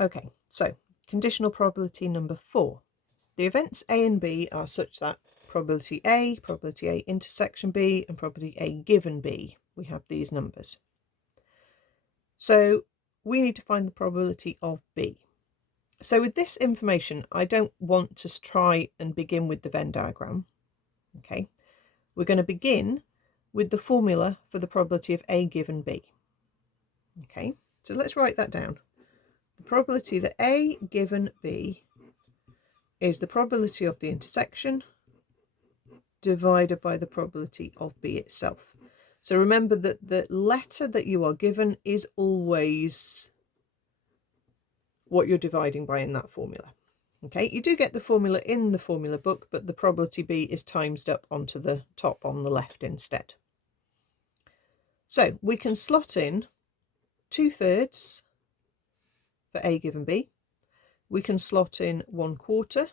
Okay, so conditional probability number 4. The events A and B are such that probability A intersection B, and probability A given B, we have these numbers. So we need to find the probability of B. So with this information, I don't want to try and begin with the Venn diagram. Okay, we're going to begin with the formula for the probability of A given B. Okay, so let's write that down. The probability that A given B is the probability of the intersection divided by the probability of B itself. So remember that the letter that you are given is always what you're dividing by in that formula. Okay, you do get the formula in the formula book, but the probability B is timesed up onto the top on the left instead. So we can slot in 2/3 for A given B. We can slot in 1/4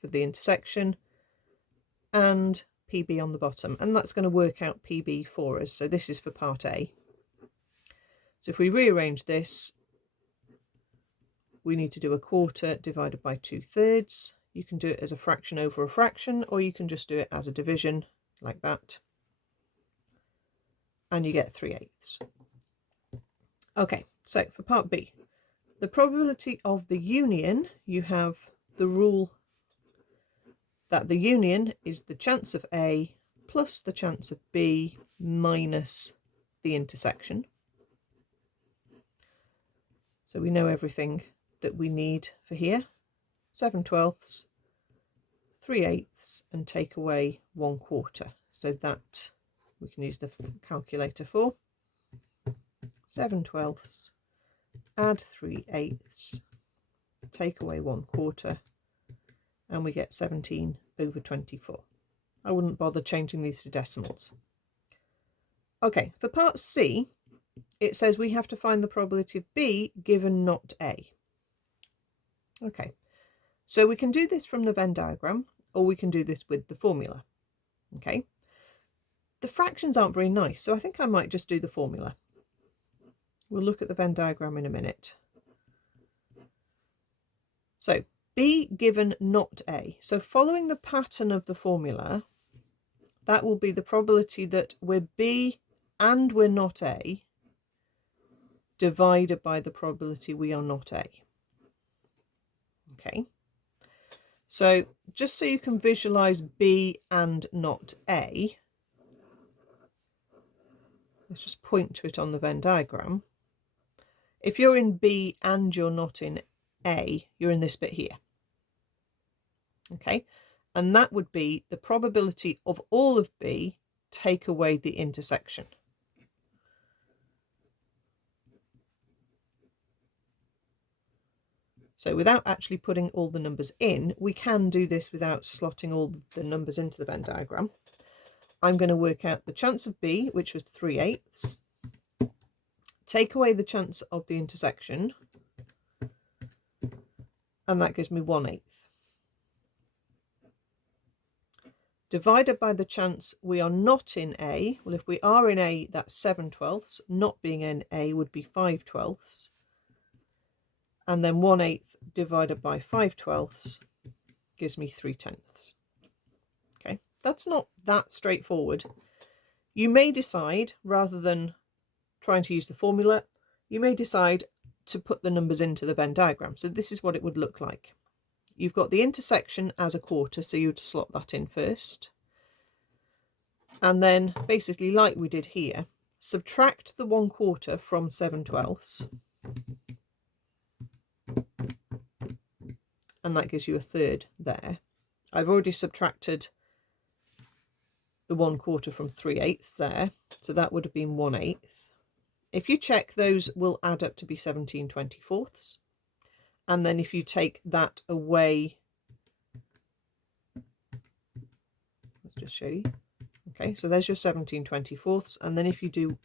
for the intersection and PB on the bottom, and that's going to work out PB for us. So this is for part A. So if we rearrange this, we need to do 1/4 divided by 2/3. You can do it as a fraction over a fraction, or you can just do it as a division like that. And you get 3/8. Okay, so for part B, the probability of the union, you have the rule that the union is the chance of A plus the chance of B minus the intersection. So we know everything that we need for here. 7/12, 3/8, and take away 1/4. So that we can use the calculator for. 7/12, add 3/8, take away 1/4, and we get 17/24. I wouldn't bother changing these to decimals. Okay, for part C, it says we have to find the probability of B given not A. Okay, so we can do this from the Venn diagram, or we can do this with the formula. Okay, the fractions aren't very nice, so I think I might just do the formula. We'll look at the Venn diagram in a minute. So B given not A. So following the pattern of the formula, that will be the probability that we're B and we're not A divided by the probability we are not A. Okay, so just so you can visualize B and not A, let's just point to it on the Venn diagram. If you're in B and you're not in A, you're in this bit here. Okay, and that would be the probability of all of B take away the intersection. So without actually putting all the numbers in, we can do this without slotting all the numbers into the Venn diagram. I'm going to work out the chance of B, which was 3/8, take away the chance of the intersection, and that gives me 1/8. Divided by the chance we are not in A. Well, if we are in A, that's 7/12. Not being in A would be 5/12. And then 1/8 divided by 5/12 gives me 3/10. Okay, that's not that straightforward. You may decide, rather than trying to use the formula, you may decide to put the numbers into the Venn diagram. So this is what it would look like. You've got the intersection as 1/4, so you'd slot that in first. And then basically, like we did here, subtract the 1/4 from 7/12. And that gives you 1/3 there. I've already subtracted the 1/4 from 3/8 there, so that would have been 1/8. If you check, those will add up to be 17/24. And then if you take that away, let's just show you. Okay, so there's your 17/24. And then if you do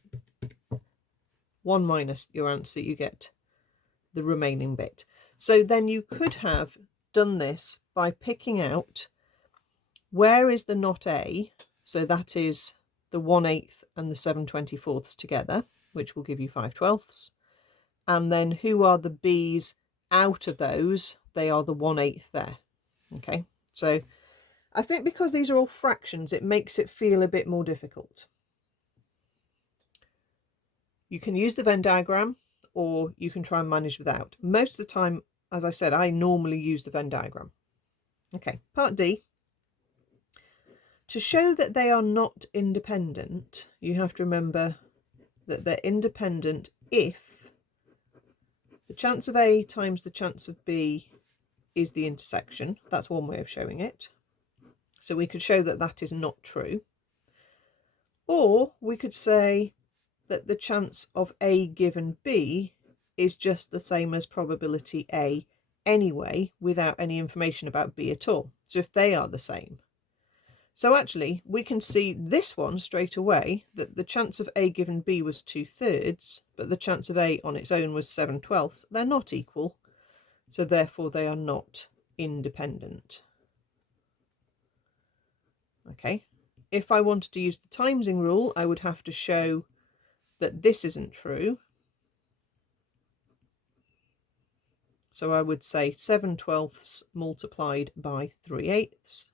1 minus your answer, you get the remaining bit. So then you could have done this by picking out where is the not A. So that is the 1/8 and the 7/24 together, which will give you 5/12. and then who are the b's out of those? They are the 1/8 there. Okay, so I think because these are all fractions, it makes it feel a bit more difficult. You can use the Venn diagram, or you can try and manage without. Most of the time, as I said, I normally use the Venn diagram. Okay, part D. To show that they are not independent, you have to remember that they're independent if the chance of A times the chance of B is the intersection. That's one way of showing it. So we could show that that is not true. Or we could say that the chance of A given B is just the same as probability A anyway, without any information about B at all. So if they are the same. So actually, we can see this one straight away, that the chance of A given B was 2/3, but the chance of A on its own was 7/12. They're not equal, so therefore they are not independent. Okay, if I wanted to use the timesing rule, I would have to show that this isn't true. So I would say 7/12 multiplied by 3/8.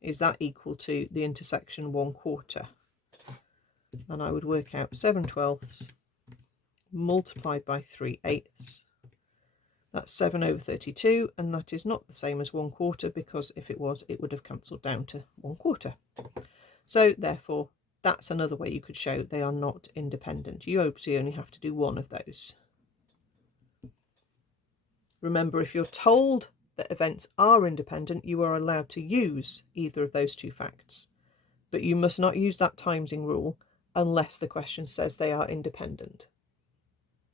Is that equal to the intersection 1/4? And I would work out 7/12 multiplied by 3/8. That's 7/32, and that is not the same as 1/4, because if it was, it would have cancelled down to 1/4. So therefore, that's another way you could show they are not independent. You obviously only have to do one of those. Remember, if you're told that events are independent, you are allowed to use either of those two facts, but you must not use that timesing rule unless the question says they are independent.